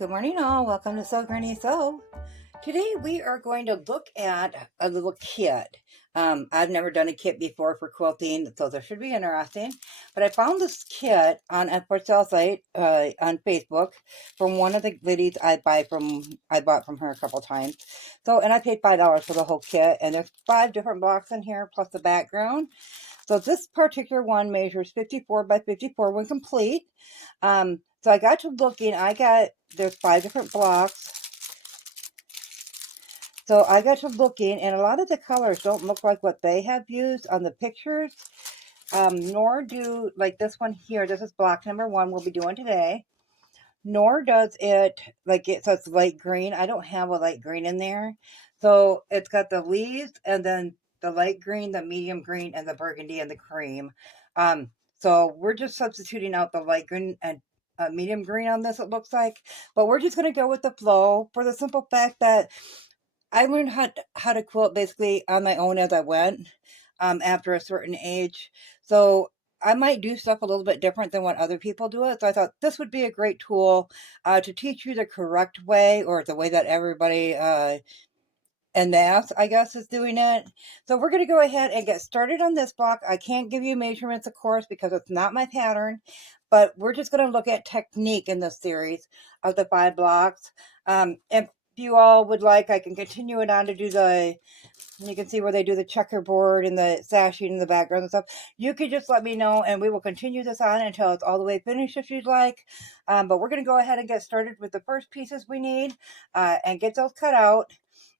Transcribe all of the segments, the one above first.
Good morning all, welcome to Sew Granny Sew. Today we are going to look at a little kit. I've never done a kit before for quilting, so this should be interesting. But I found this kit on a for sale site on Facebook from one of the ladies I bought from her a couple times. And I paid $5 for the whole kit, and there's 5 different blocks in here plus the background. So this particular one measures 54 by 54 when complete. So I got to looking, there's 5 different blocks. So I got to looking, and a lot of the colors don't look like what they have used on the pictures. Nor do, like this one here, this is block number 1 we'll be doing today. Nor does it, so it's light green. I don't have a light green in there. So it's got the leaves, and then the light green, the medium green, and the burgundy, and the cream. So we're just substituting out the light green and medium green on this, it looks like. But we're just going to go with the flow for the simple fact that I learned how to quilt basically on my own as I went after a certain age. So I might do stuff a little bit different than what other people do it. So I thought this would be a great tool to teach you the correct way, or the way that everybody en masse, I guess, is doing it. So we're going to go ahead and get started on this block. I can't give you measurements, of course, because it's not my pattern, but we're just going to look at technique in this series of the 5 blocks. If you all would like, I can continue it on to do you can see where they do the checkerboard and the sashing in the background and stuff. You could just let me know, and we will continue this on until it's all the way finished if you'd like. But we're going to go ahead and get started with the first pieces we need and get those cut out.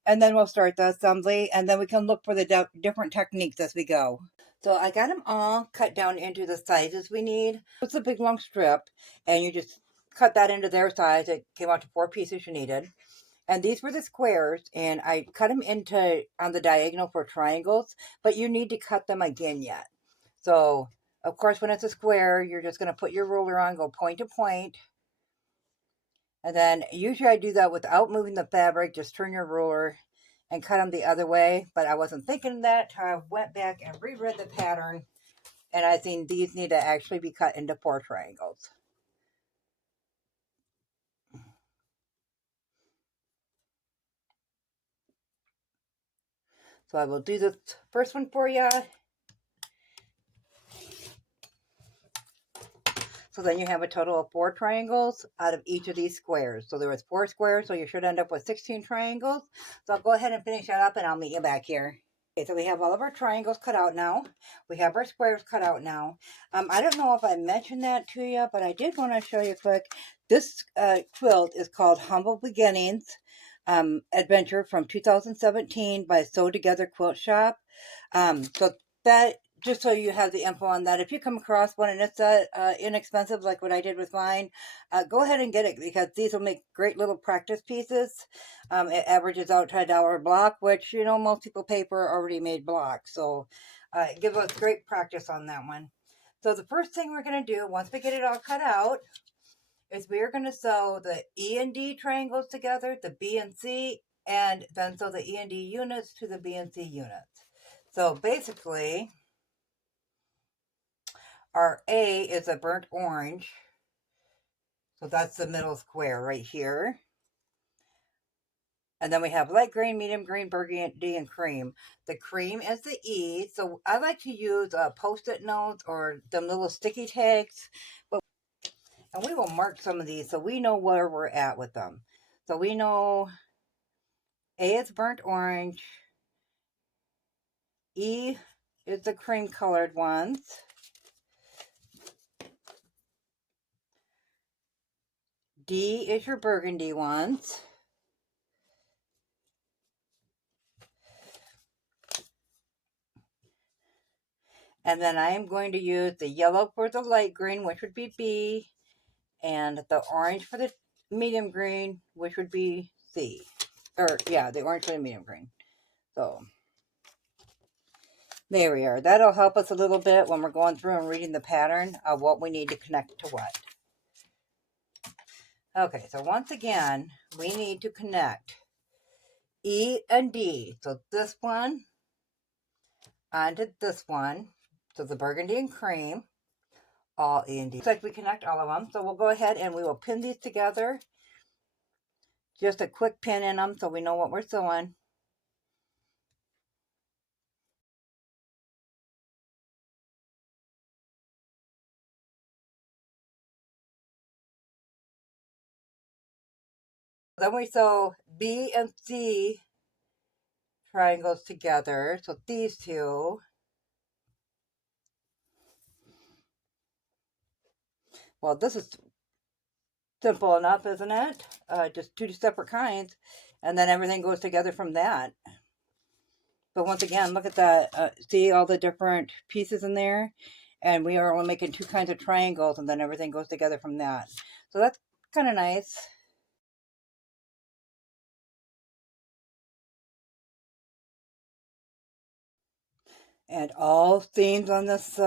And then we'll start the assembly, and then we can look for the different techniques as we go. So I got them all cut down into the sizes we need. It's a big long strip, and you just cut that into their size. It came out to 4 pieces you needed. And these were the squares, and I cut them on the diagonal for triangles, but you need to cut them again yet. So, of course, when it's a square, you're just going to put your ruler on, go point to point. And then usually I do that without moving the fabric, just turn your ruler and cut them the other way. But I wasn't thinking of that. I went back and reread the pattern, and I think these need to actually be cut into 4 triangles. So I will do this first one for you. So then you have a total of 4 triangles out of each of these squares. So there was 4 squares, so you should end up with 16 triangles. So I'll go ahead and finish that up, and I'll meet you back here. Okay, so we have all of our triangles cut out now. We have our squares cut out now. I don't know if I mentioned that to you, but I did want to show you quick. This quilt is called Humble Beginnings Adventure from 2017 by Sew Together Quilt Shop. So that, just so you have the info on that, if you come across one and it's inexpensive like what I did with mine, go ahead and get it, because these will make great little practice pieces. It averages out to $1 a block, which, you know, most people pay for already made blocks. So it gives us great practice on that one. So the first thing we're going to do, once we get it all cut out, is we are going to sew the E and D triangles together, the B and C, and then sew the E and D units to the B and C units. So basically, our A is a burnt orange. So that's the middle square right here. And then we have light green, medium green, burgundy, and cream. The cream is the E. So I like to use Post-it notes or them little sticky tags. And we will mark some of these so we know where we're at with them. So we know A is burnt orange. E is the cream colored ones. D is your burgundy ones. And then I am going to use the yellow for the light green, which would be B, and the orange for the medium green, which would be C. Or, yeah, the orange for the medium green. So, there we are. That'll help us a little bit when we're going through and reading the pattern of what we need to connect to what. Okay, so once again, we need to connect E and D. So this one onto this one. So the burgundy and cream, all E and D. Looks like we connect all of them. So we'll go ahead and we will pin these together. Just a quick pin in them so we know what we're sewing. Then we sew B and C triangles together. So these two. Well, this is simple enough, isn't it? Just two separate kinds. And then everything goes together from that. But once again, look at that. See all the different pieces in there? And we are only making two kinds of triangles, and then everything goes together from that. So that's kind of nice. And all seams on this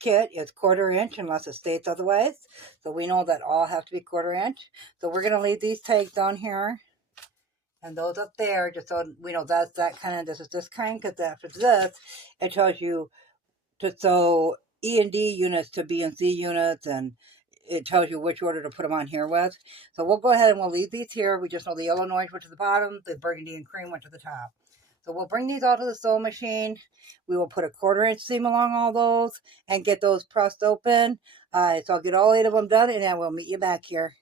kit is 1/4 inch unless it states otherwise. So we know that all have to be 1/4 inch. So we're going to leave these tags on here and those up there just so we know that's that kind of, this is this kind, because after this, it tells you to sew E and D units to B and C units, and it tells you which order to put them on here with. So we'll go ahead and we'll leave these here. We just know the yellow and orange went to the bottom, the burgundy and cream went to the top. So we'll bring these all to the sewing machine. We will put a 1/4 inch seam along all those and get those pressed open. So I'll get all 8 of them done and then we'll meet you back here.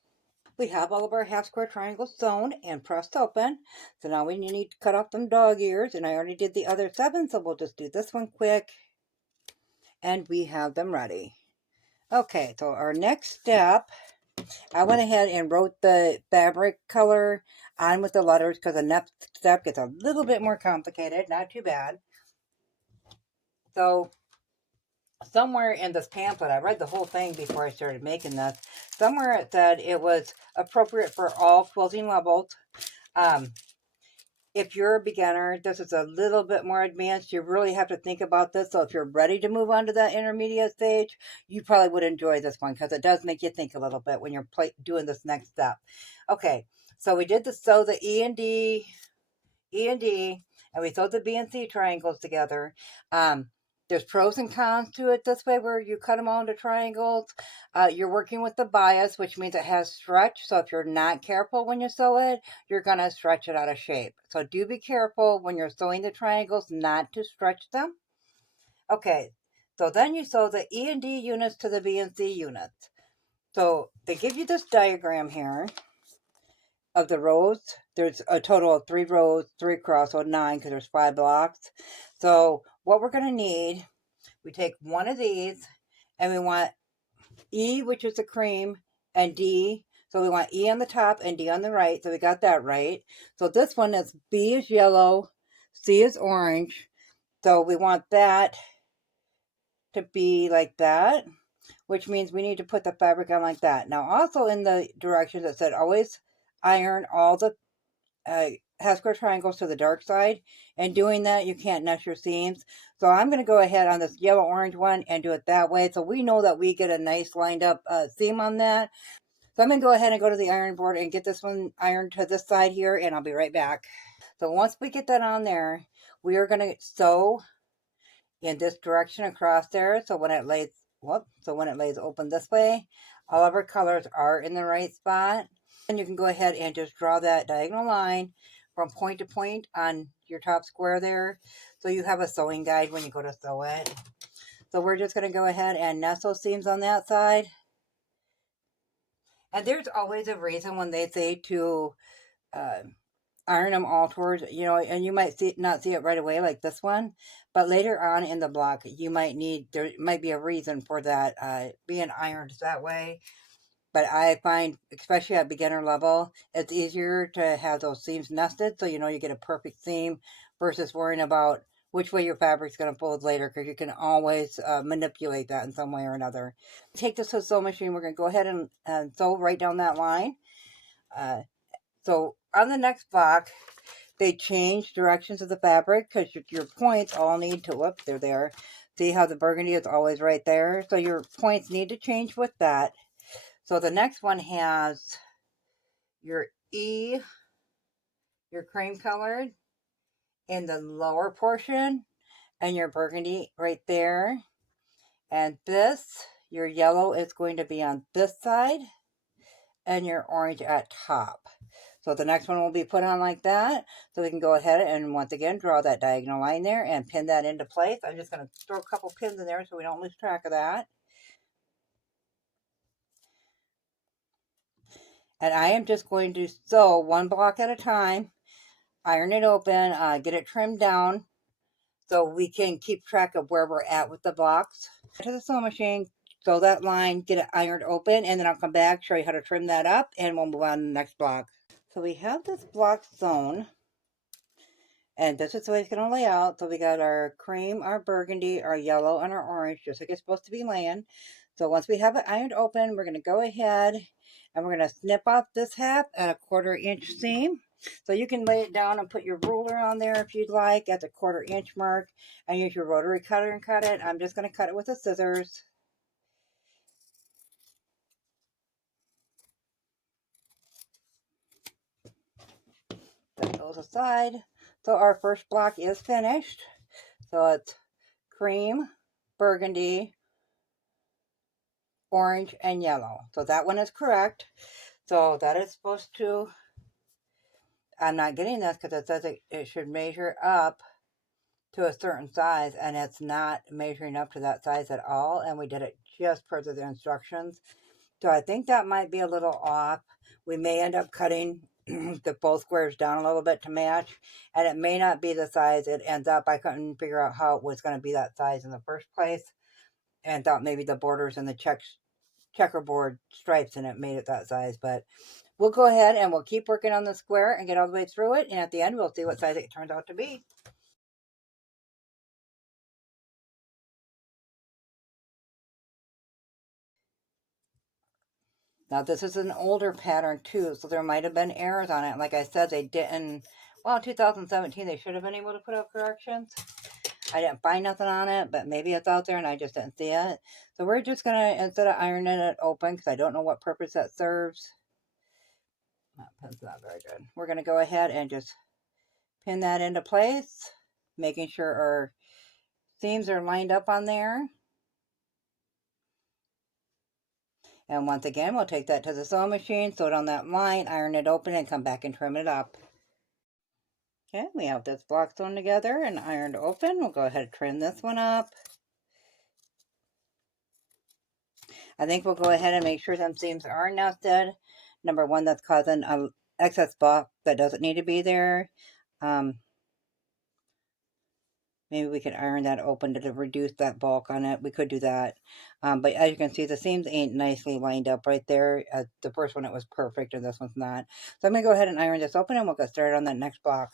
We have all of our half square triangles sewn and pressed open. So now we need to cut off them dog ears, and I already did the other 7, so we'll just do this one quick and we have them ready. Okay, so our next step, I went ahead and wrote the fabric color on with the letters because the next step gets a little bit more complicated, not too bad. So somewhere in this pamphlet, I read the whole thing before I started making this, somewhere it said it was appropriate for all quilting levels. If you're a beginner, this is a little bit more advanced. You really have to think about this. So if you're ready to move on to that intermediate stage, you probably would enjoy this one because it does make you think a little bit when you're doing this next step. Okay, so we did sew the E and D, and we sewed the B and C triangles together. There's pros and cons to it this way where you cut them all into triangles. You're working with the bias, which means it has stretch. So if you're not careful when you sew it, you're going to stretch it out of shape. So do be careful when you're sewing the triangles not to stretch them. Okay, so then you sew the E and D units to the B and C units. So they give you this diagram here of the rows. There's a total of 3 rows, 3 across, so 9 because there's 5 blocks. So what we're going to need, we take one of these and we want E, which is the cream, and D. So we want E on the top and D on the right. So we got that right. So this one is B is yellow, C is orange. So we want that to be like that, which means we need to put the fabric on like that. Now also in the directions it said always iron all the half square triangles to the dark side, and doing that you can't nest your seams. So I'm going to go ahead on this yellow orange one and do it that way so we know that we get a nice lined up seam on that. So I'm going to go ahead and go to the iron board and get this one ironed to this side here, and I'll be right back. So once we get that on there, we are going to sew in this direction across there. So when it lays, when it lays open this way, all of our colors are in the right spot. And you can go ahead and just draw that diagonal line from point to point on your top square there. So you have a sewing guide when you go to sew it. So we're just going to go ahead and nest those seams on that side. And there's always a reason when they say to iron them all towards, and you might not see it right away like this one, but later on in the block, there might be a reason for that being ironed that way. But I find, especially at beginner level, it's easier to have those seams nested so you get a perfect seam versus worrying about which way your fabric's going to fold later, because you can always manipulate that in some way or another. Take this to the sewing machine. We're going to go ahead and sew right down that line. So on the next block, they change directions of the fabric because your points all need to, whoops, they're there. See how the burgundy is always right there? So your points need to change with that. So the next one has your E, your cream colored, in the lower portion, and your burgundy right there. And your yellow is going to be on this side, and your orange at top. So the next one will be put on like that. So we can go ahead and once again draw that diagonal line there and pin that into place. I'm just going to throw a couple pins in there so we don't lose track of that. And I am just going to sew one block at a time, iron it open, get it trimmed down so we can keep track of where we're at with the blocks. To the sewing machine, sew that line, get it ironed open, and then I'll come back, show you how to trim that up, and we'll move on to the next block. So we have this block sewn, and this is the way it's going to lay out. So we got our cream, our burgundy, our yellow, and our orange, just like it's supposed to be laying. So once we have it ironed open, we're going to go ahead and we're going to snip off this half at a 1/4 inch seam. So you can lay it down and put your ruler on there if you'd like at the 1/4 inch mark and use your rotary cutter and cut it. I'm just going to cut it with the scissors. That goes aside. So our first block is finished. So it's cream, burgundy, orange, and yellow. So that one is correct. So that is supposed to, I'm not getting this because it says it should measure up to a certain size, and it's not measuring up to that size at all, and we did it just per the instructions. So I think that might be a little off. We may end up cutting the both squares down a little bit to match, and it may not be the size it ends up. I couldn't figure out how it was going to be that size in the first place, and thought maybe the borders and the checkerboard stripes in it made it that size. But we'll go ahead and we'll keep working on the square and get all the way through it, and at the end we'll see what size it turns out to be. Now this is an older pattern too, so there might have been errors on it. Like I said, they didn't, well, 2017 they should have been able to put up corrections. I didn't find nothing on it, but maybe it's out there and I just didn't see it. So we're just going to, instead of ironing it open, because I don't know what purpose that serves. That's not very good. We're going to go ahead and just pin that into place, making sure our seams are lined up on there. And once again, we'll take that to the sewing machine, sew it on that line, iron it open, and come back and trim it up. Okay, we have this block sewn together and ironed open. We'll go ahead and trim this one up. I think we'll go ahead and make sure them seams are nested. Number one, that's causing an excess bulk that doesn't need to be there. Maybe we could iron that open to reduce that bulk on it. We could do that. But as you can see, the seams ain't nicely lined up right there. The first one, it was perfect, and this one's not. So I'm going to go ahead and iron this open, and we'll get started on that next block.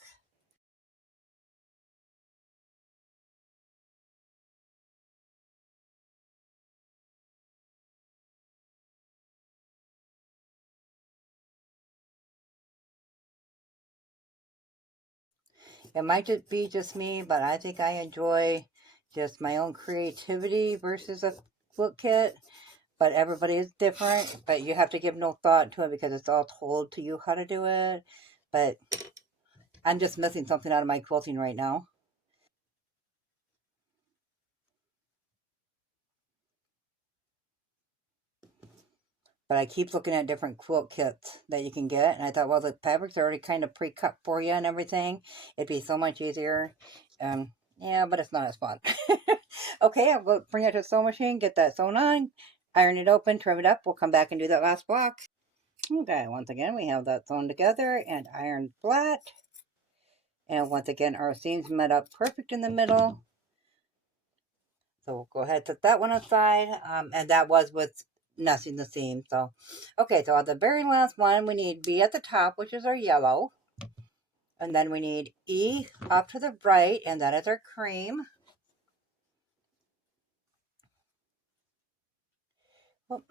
It might just be just me, but I think I enjoy just my own creativity versus a quilt kit. But everybody is different, but you have to give no thought to it because it's all told to you how to do it. But I'm just missing something out of my quilting right now. But I keep looking at different quilt kits that you can get, and I thought, well, the fabrics are already kind of pre-cut for you and everything. It'd be so much easier. Yeah, but it's not as fun. Okay, I'll go bring it to the sewing machine, get that sewn on, iron it open, trim it up. We'll come back and do that last block. Okay, once again, we have that sewn together and ironed flat. And once again, our seams met up perfect in the middle. So we'll go ahead and set that one aside. And that was with nesting the seam. So, okay, so on the very last one, we need B at the top, which is our yellow. And then we need E off to the right, and that is our cream. Whoop.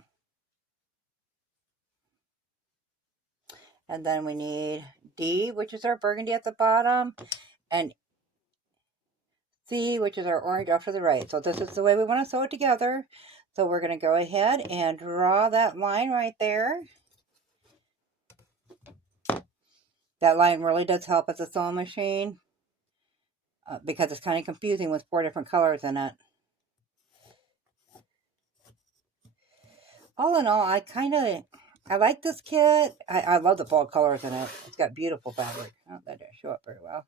And then we need D, which is our burgundy at the bottom, and C, which is our orange off to the right. So this is the way we want to sew it together. So we're going to go ahead and draw that line right there. That line really does help at the sewing machine because it's kind of confusing with 4 different colors in it. All in all, I I like this kit. I love the fall colors in it. It's got beautiful fabric. Oh, that didn't show up very well.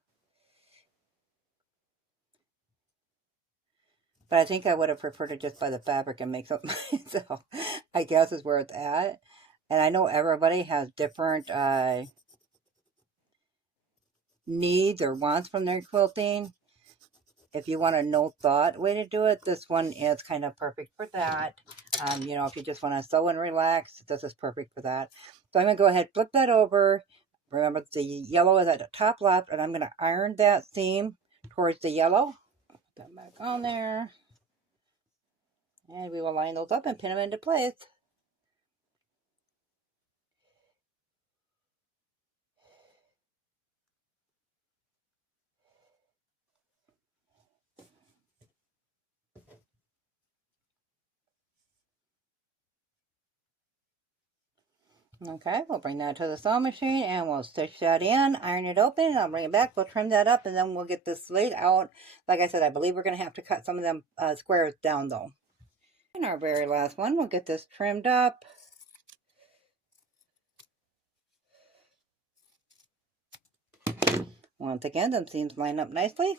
But I think I would have preferred to just buy the fabric and make something myself. I guess is where it's at. And I know everybody has different needs or wants from their quilting. If you want a no thought way to do it, this one is kind of perfect for that. You know, if you just want to sew and relax, this is perfect for that. So I'm going to go ahead, flip that over. Remember, the yellow is at the top left, and I'm going to iron that seam towards the yellow. Put that back on there. And we will line those up and pin them into place. Okay, we'll bring that to the sewing machine and we'll stitch that in, iron it open, and I'll bring it back, we'll trim that up, and then we'll get this laid out. Like I said, I believe we're going to have to cut some of them squares down though. And our very last one, we'll get this trimmed up. Once again, them seams line up nicely.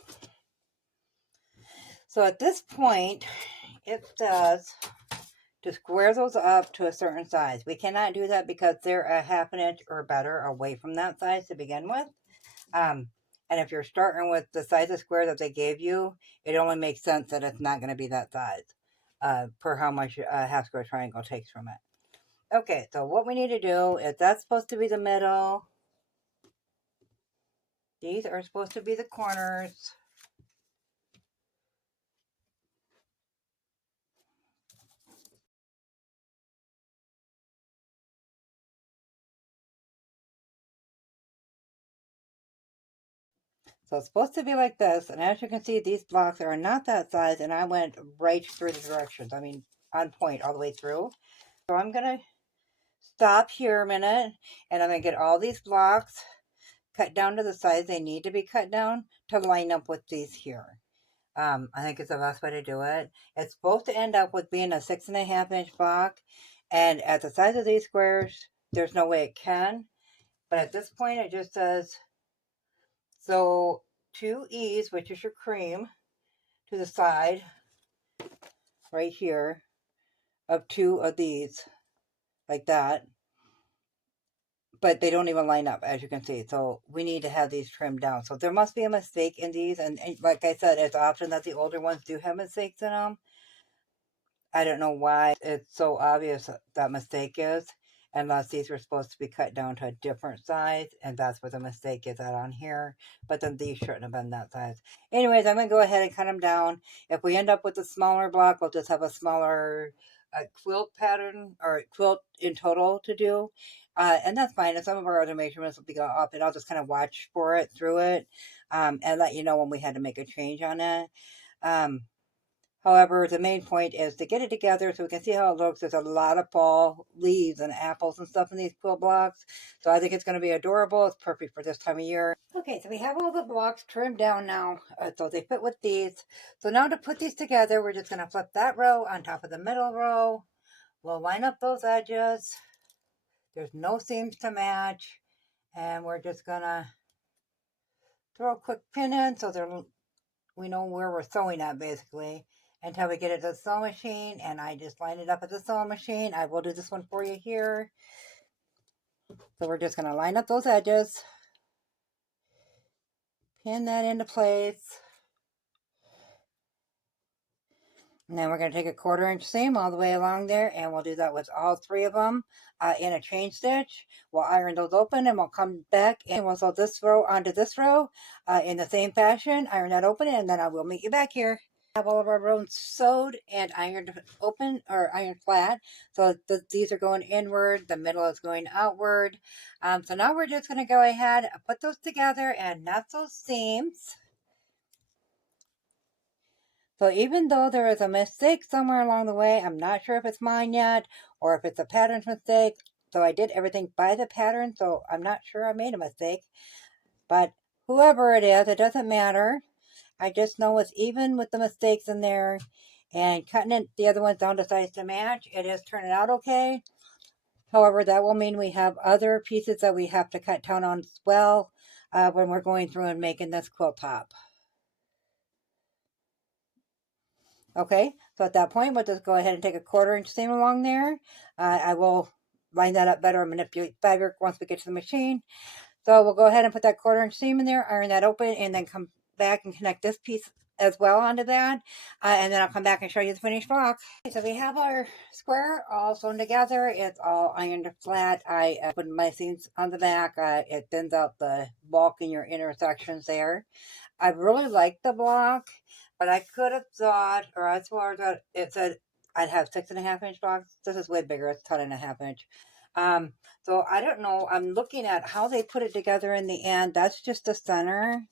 So at this point, it says to square those up to a certain size. We cannot do that because they're a ½ inch or better away from that size to begin with. And if you're starting with the size of square that they gave you, it only makes sense that it's not going to be that size per how much a half square triangle takes from it. Okay, so what we need to do is that's supposed to be the middle. These are supposed to be the corners. So it's supposed to be like this, and as you can see, these blocks are not that size, and I went right through the directions. I mean, on point all the way through. So I'm going to stop here a minute, and I'm going to get all these blocks cut down to the size they need to be cut down to line up with these here. I think it's the best way to do it. It's supposed to end up with being a 6½ inch block, and at the size of these squares, there's no way it can. But at this point, it just says, so 2 E's, which is your cream, to the side, right here, of 2 of these, like that. But they don't even line up, as you can see. So we need to have these trimmed down. So there must be a mistake in these. And like I said, it's often that the older ones do have mistakes in them. I don't know why it's so obvious that mistake is, unless these were supposed to be cut down to a different size, and that's where the mistake is at on here. But then these shouldn't have been that size. Anyways, I'm going to go ahead and cut them down. If we end up with a smaller block, we'll just have a smaller quilt pattern, or quilt in total to do. And that's fine. And some of our other measurements will be up, and I'll just kind of watch for it through it and let you know when we had to make a change on it. However, the main point is to get it together so we can see how it looks. There's a lot of fall leaves and apples and stuff in these quilt blocks. So I think it's going to be adorable. It's perfect for this time of year. Okay, so we have all the blocks trimmed down now. So they fit with these. So now to put these together, we're just going to flip that row on top of the middle row. We'll line up those edges. There's no seams to match. And we're just going to throw a quick pin in so we know where we're sewing at, basically, until we get it to the sewing machine. And I just line it up at the sewing machine. I will do this one for you here. So we're just going to line up those edges, pin that into place, and then we're going to take a 1/4 inch seam all the way along there, and we'll do that with all 3 of them in a chain stitch. We'll iron those open, and we'll come back and we'll sew this row onto this row in the same fashion. Iron that open, and then I will meet you back here. Have all of our rows sewed and ironed open, or ironed flat. So these are going inward, the middle is going outward. So now we're just going to go ahead and put those together and knot those seams. So even though there is a mistake somewhere along the way, I'm not sure if it's mine yet or if it's a pattern mistake. So I did everything by the pattern, so I'm not sure I made a mistake. But whoever it is, it doesn't matter. I just know it's even with the mistakes in there, and cutting it, the other ones down to size to match, it is turning out okay. However, that will mean we have other pieces that we have to cut down on as well when we're going through and making this quilt top. Okay, so at that point, we'll just go ahead and take a 1/4 inch seam along there. I will line that up better and manipulate fabric once we get to the machine. So we'll go ahead and put that 1/4 inch seam in there, iron that open, and then come back and connect this piece as well onto that. And then I'll come back and show you the finished block. Okay, so we have our square all sewn together. It's all ironed flat. I put my seams on the back. It thins out the bulk in your intersections there. I really like the block, but I could have thought, or I swore that it said I'd have 6.5 inch blocks. This is way bigger. It's 10.5 inch. So I don't know. I'm looking at how they put it together in the end. That's just the center.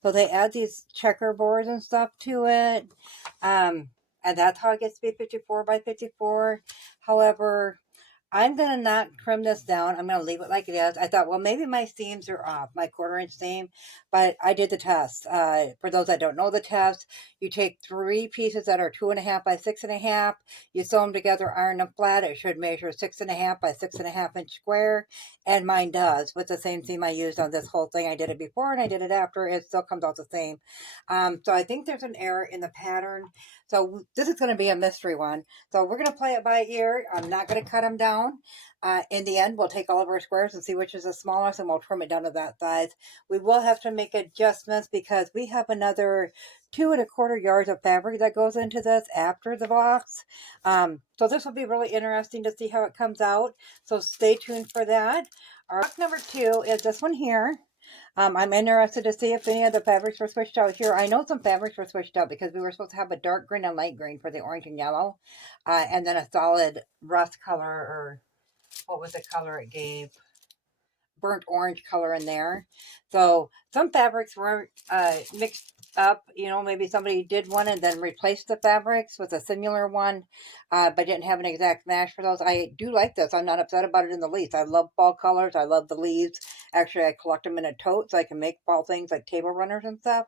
So they add these checkerboards and stuff to it. And that's how it gets to be 54 by 54. However, I'm going to not trim this down. I'm going to leave it like it is. I thought, well, maybe my seams are off, my 1/4 inch seam, but I did the test. For those that don't know the test, you take 3 pieces that are 2.5 by 6.5. You sew them together, iron them flat. It should measure 6.5 by 6.5 inch square, and mine does with the same seam I used on this whole thing. I did it before and I did it after. It still comes out the same. So I think there's an error in the pattern. So this is going to be a mystery one. So we're going to play it by ear. I'm not going to cut them down. In the end, we'll take all of our squares and see which is the smallest, and we'll trim it down to that size. We will have to make adjustments because we have another 2.25 yards of fabric that goes into this after the blocks. So this will be really interesting to see how it comes out. So stay tuned for that. Our block number 2 is this one here. I'm interested to see if any of the fabrics were switched out here. I know some fabrics were switched out because we were supposed to have a dark green and light green for the orange and yellow. And then a solid rust color, or what was the color it gave? Burnt orange color in there. So some fabrics were mixed up. You know, maybe somebody did one and then replaced the fabrics with a similar one, but didn't have an exact match for those. I do like this. I'm not upset about it in the least. I love fall colors. I love the leaves. Actually, I collect them in a tote so I can make fall things like table runners and stuff.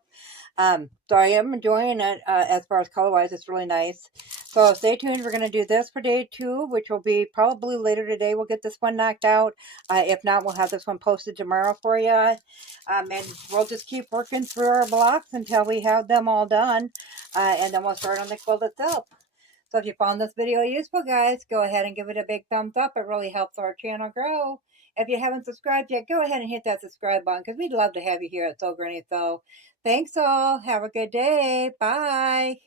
So I am enjoying it as far as color wise. It's really nice. So stay tuned. We're going to do this for day 2, which will be probably later today. We'll get this one knocked out. If not, we'll have this one posted tomorrow for you. And we'll just keep working through our blocks until we have them all done. And then we'll start on the quilt itself. So if you found this video useful, guys, go ahead and give it a big thumbs up. It really helps our channel grow. If you haven't subscribed yet, go ahead and hit that subscribe button because we'd love to have you here at Sew Granny Sew. Thanks all. Have a good day. Bye.